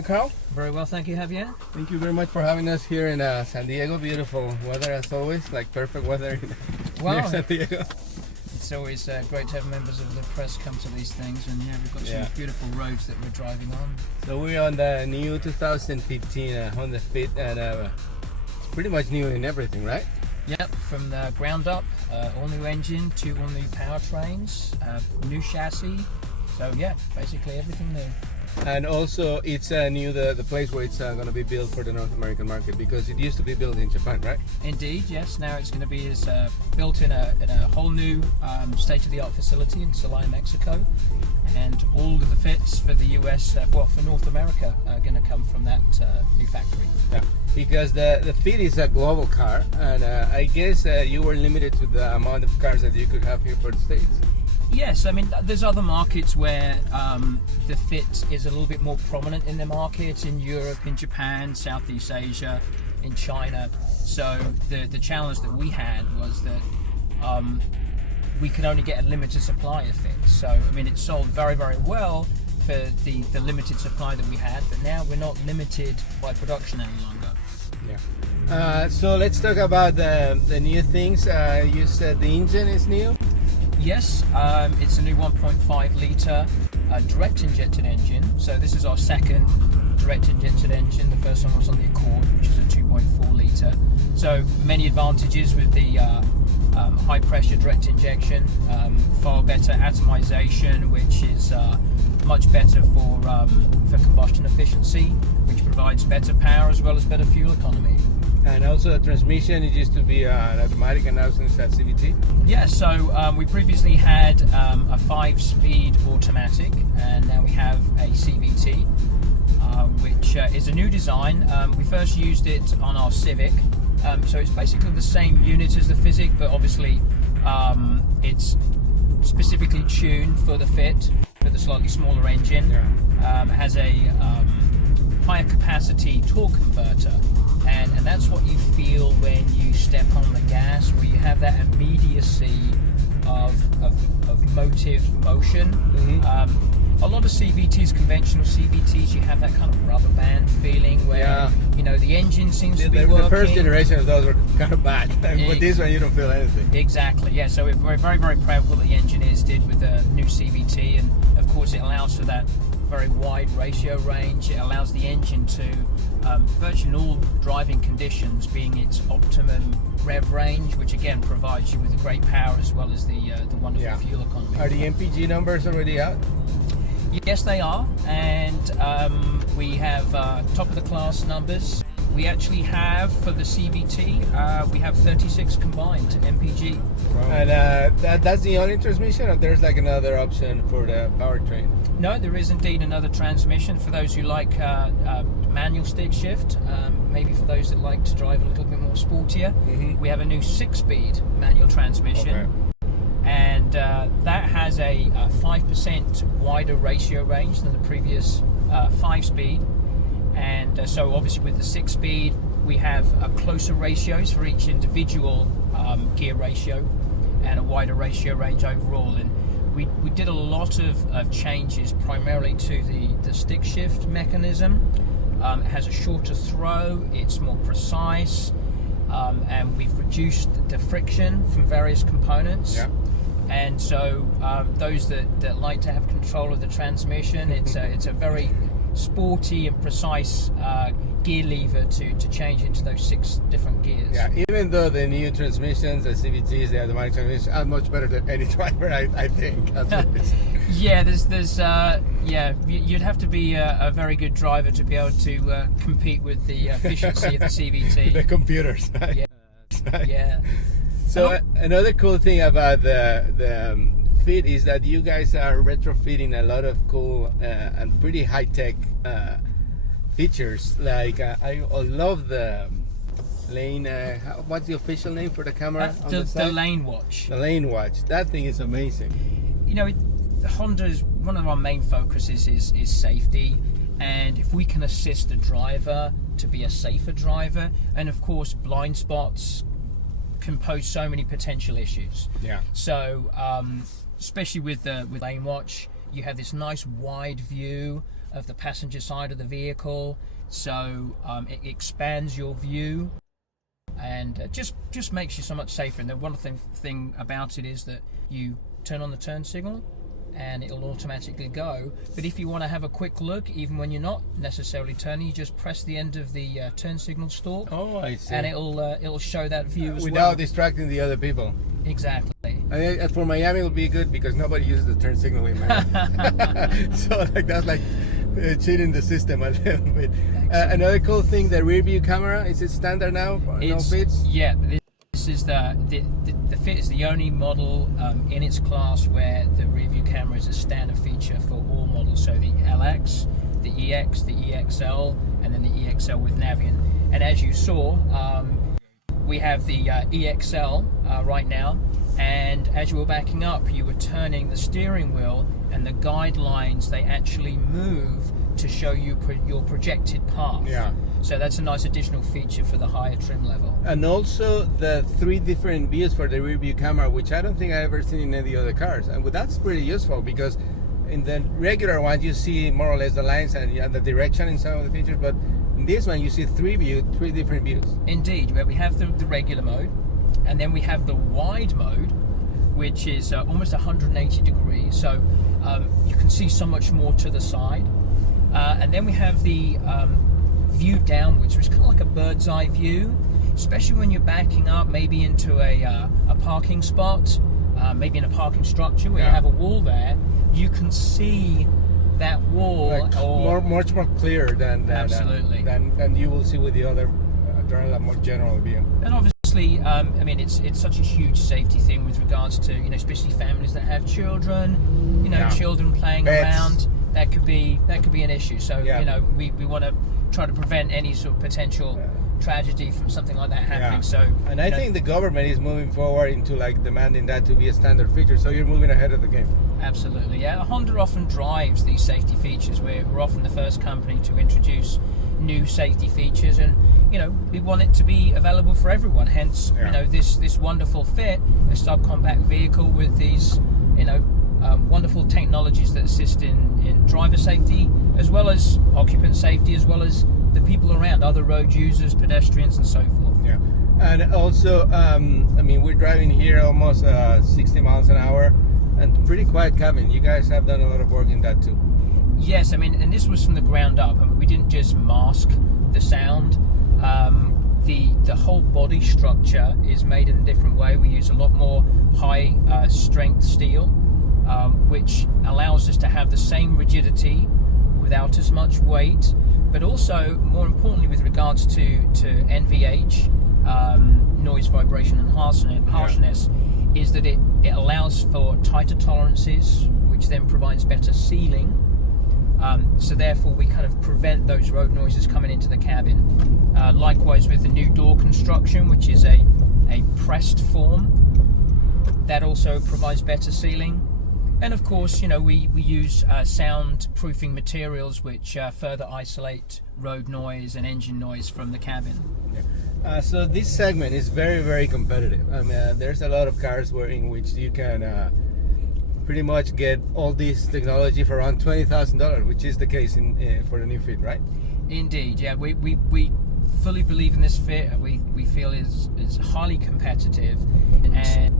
you, Carl? Very well, thank you, Javier. Thank you very much for having us here in San Diego. Beautiful weather as always, like perfect weather near San Diego. It's always great to have members of the press come to these things, and yeah, we've got some beautiful roads that we're driving on. So we're on the new 2015 Honda Fit, and it's pretty much new in everything, right? Yep, from the ground up, all new engine, two all new powertrains, new chassis. So yeah, basically everything new. And also it's new the place where it's going to be built for the North American market, because it used to be built in Japan, right? Indeed, yes. Now it's going to be built in a whole new state-of-the-art facility in Pulley, Mexico, and all of the fits for the US, for North America, are going to come from that new factory. Yeah, because the Fit is a global car, and I guess you were limited to the amount of cars that you could have here for the States. Yes, I mean, there's other markets where the Fit is a little bit more prominent in the market, in Europe, in Japan, Southeast Asia, in China. So the challenge that we had was that we could only get a limited supply of Fit. So, I mean, it sold very, very well for the limited supply that we had, but now we're not limited by production any longer. Yeah. So let's talk about the new things. You said the engine is new? Yes, it's a new 1.5 litre direct injected engine. So this is our second direct injected engine. The first one was on the Accord, which is a 2.4 litre. So many advantages with the high pressure direct injection, far better atomization, which is much better for combustion efficiency, which provides better power as well as better fuel economy. And also the transmission, it used to be an automatic, and now it's a CVT? Yeah, so we previously had a 5-speed automatic, and now we have a CVT, which is a new design. We first used it on our Civic, so it's basically the same unit as the Physic, but obviously it's specifically tuned for the Fit, for the slightly smaller engine. Yeah. It has a higher capacity torque converter. And that's what you feel when you step on the gas, where you have that immediacy of motive motion. Mm-hmm. A lot of CVTs, conventional CVTs, you have that kind of rubber band feeling where you know the engine seems to be working. The first generation of those were kind of bad, but this one you don't feel anything. Exactly, yeah. So we're very, very proud of what the engineers did with the new CVT, and of course it allows for that very wide ratio range. It allows the engine to virtually all driving conditions being its optimum rev range, which again provides you with great power as well as the wonderful fuel economy. Are the MPG numbers already out? Yes, they are, and we have top of the class numbers. We actually have, for the CVT, we have 36 combined MPG. Wow. And that's the only transmission, or there's like another option for the powertrain? No, there is indeed another transmission for those who like manual stick shift, maybe for those that like to drive a little bit more sportier. Mm-hmm. We have a new 6-speed manual transmission. Okay. And that has a 5% wider ratio range than the previous 5-speed. And so obviously with the 6-speed, we have closer ratios for each individual gear ratio and a wider ratio range overall. And we did a lot of changes primarily to the stick shift mechanism. It has a shorter throw, it's more precise, and we've reduced the friction from various components. Yeah. And so those that like to have control of the transmission, it's a very sporty and precise gear lever to change into those 6 different gears. Yeah, even though the new transmissions, the CVTs, the automatic transmissions are much better than any driver, I think. Yeah, you'd have to be a very good driver to be able to compete with the efficiency of the CVT. The computers. Yeah. Yeah. So another cool thing about the Fit is that you guys are retrofitting a lot of cool and pretty high-tech features. Like I love the lane. What's the official name for the camera? The lane watch. The lane watch. That thing is amazing. You know, Honda's one of our main focuses is safety, and if we can assist the driver to be a safer driver, and of course blind spots can pose so many potential issues. Yeah. So especially with lane watch, you have this nice wide view of the passenger side of the vehicle, so it expands your view and just makes you so much safer. And the one thing about it is that you turn on the turn signal and it'll automatically go, but if you want to have a quick look even when you're not necessarily turning, you just press the end of the turn signal stalk. Oh, I see. And it'll show that view as without well, distracting the other people. exactly. And for Miami it'll be good because nobody uses the turn signal in Miami. So like that's like cheating the system a little bit. Another cool thing, the rear view camera, is it standard now? No fits? Yeah, this is the Fit is the only model in its class where the rear view camera is a standard feature for all models. So the LX, the EX, the EXL, and then the EXL with Navion. And as you saw, we have the EXL right now, and as you were backing up, you were turning the steering wheel, and the guidelines, they actually move to show you your projected path. Yeah. So that's a nice additional feature for the higher trim level. And also the 3 different views for the rear view camera, which I don't think I've ever seen in any other cars. And that's pretty useful because in the regular one you see more or less the lines and the direction in some of the features, but in this one you see 3 different views. Indeed, where we have the regular mode, and then we have the wide mode, which is almost 180 degrees, so you can see so much more to the side. And then we have the view downwards, which is kind of like a bird's eye view, especially when you're backing up maybe into a parking spot, maybe in a parking structure where you have a wall there. You can see that wall, like much more clear than absolutely than you will see with the other a more general view. And obviously, I mean, it's such a huge safety thing with regards to, you know, especially families that have children, you know, children playing around. That could be an issue. So you know, we want to try to prevent any sort of potential tragedy from something like that happening. So, and I think the government is moving forward into like demanding that to be a standard feature. So you're moving ahead of the game. Absolutely, yeah. Honda often drives these safety features. We're often the first company to introduce new safety features, and you know, we want it to be available for everyone. Hence, you know, this wonderful Fit, a subcompact vehicle with these, you know, wonderful technologies that assist in driver safety, as well as occupant safety, as well as the people around, other road users, pedestrians, and so forth. Yeah, and also, I mean, we're driving here almost 60 miles an hour, and pretty quiet cabin. You guys have done a lot of work in that too. Yes, I mean, and this was from the ground up. I mean, we didn't just mask the sound. The whole body structure is made in a different way. We use a lot more high strength steel, which allows us to have the same rigidity without as much weight, but also, more importantly, with regards to NVH, noise, vibration, and harshness, is that it allows for tighter tolerances, which then provides better sealing. So therefore, we kind of prevent those road noises coming into the cabin. Likewise, with the new door construction, which is a pressed form, that also provides better sealing. And of course, you know, we use soundproofing materials which further isolate road noise and engine noise from the cabin. So this segment is very, very competitive. I mean, there's a lot of cars in which you can pretty much get all this technology for around $20,000, which is the case for the new Fit, right? Indeed, yeah. We fully believe in this Fit. We feel is highly competitive, and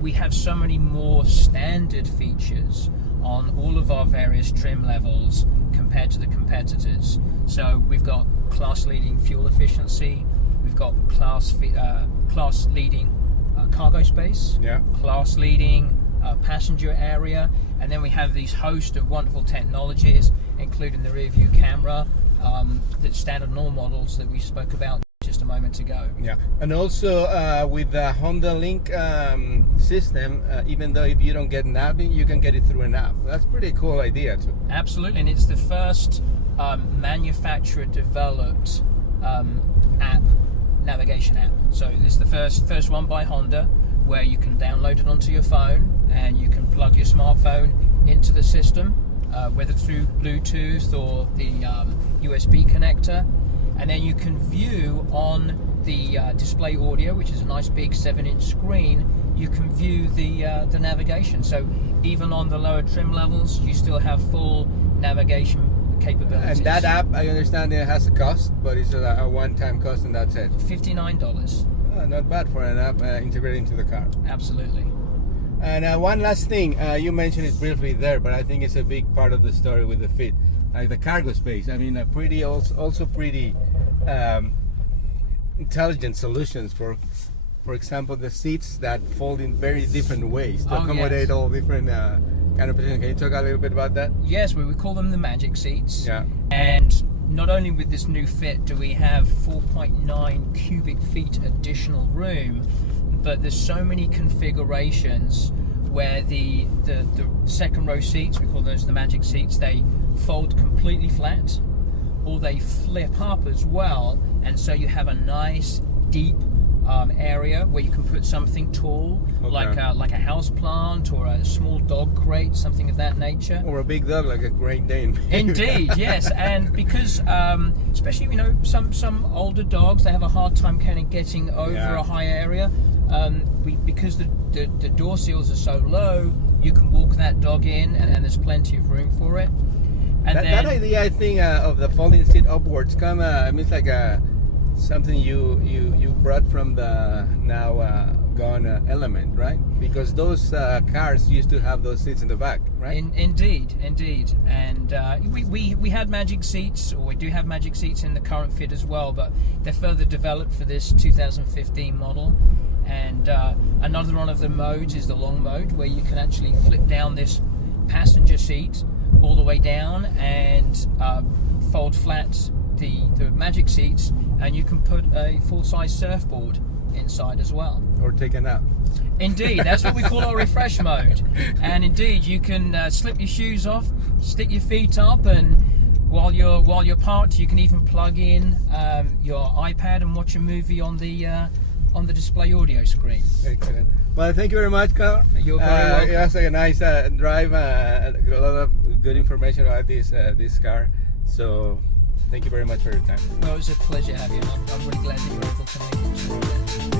we have so many more standard features on all of our various trim levels compared to the competitors. So we've got class-leading fuel efficiency, we've got class-leading cargo space, class-leading passenger area, and then we have these host of wonderful technologies, including the rear view camera, that's standard on all models that we spoke about just a moment ago. Yeah, and also with the Honda Link system, even though if you don't get navi, you can get it through an app. That's a pretty cool idea too. Absolutely, and it's the first manufacturer-developed navigation app. So it's the first one by Honda, where you can download it onto your phone and you can plug your smartphone into the system, whether through Bluetooth or the USB connector, and then you can view on the display audio, which is a nice big 7-inch screen. You can view the navigation. So even on the lower trim levels, you still have full navigation capabilities. And that app, I understand it has a cost, but it's a one-time cost and that's it. $59. Oh, not bad for an app integrated into the car. Absolutely. And one last thing, you mentioned it briefly there, but I think it's a big part of the story with the Fit, like the cargo space. I mean, pretty intelligent solutions for example, the seats that fold in very different ways to accommodate all different kind of positions. Can you talk a little bit about that? Yes, we call them the magic seats. Yeah. And not only with this new Fit do we have 4.9 cubic feet additional room, but there's so many configurations where the second row seats, we call those the magic seats, they fold completely flat or they flip up as well, and so you have a nice deep area where you can put something tall, like a house plant or a small dog crate, something of that nature, or a big dog like a Great Dane. Indeed, yes. And because especially some older dogs, they have a hard time kind of getting over a high area, because the door seals are so low, you can walk that dog in and there's plenty of room for it. And that idea, I think, of the folding seat upwards it's like something you brought from the now gone Element, right? Because those cars used to have those seats in the back, right? Indeed. And we had magic seats, or we do have magic seats in the current Fit as well, but they're further developed for this 2015 model. And another one of the modes is the long mode, where you can actually flip down this passenger seat all the way down and fold flat the magic seats, and you can put a full-size surfboard inside as well. Or take a nap. Indeed, that's what we call our refresh mode. And indeed, you can slip your shoes off, stick your feet up, and while you're parked, you can even plug in your iPad and watch a movie on the display audio screen. Excellent. Well, thank you very much, Carl. You're very welcome. It was a nice drive, a lot of good information about this car. So, thank you very much for your time. Well, it was a pleasure having you. I'm really glad that you were able to make it.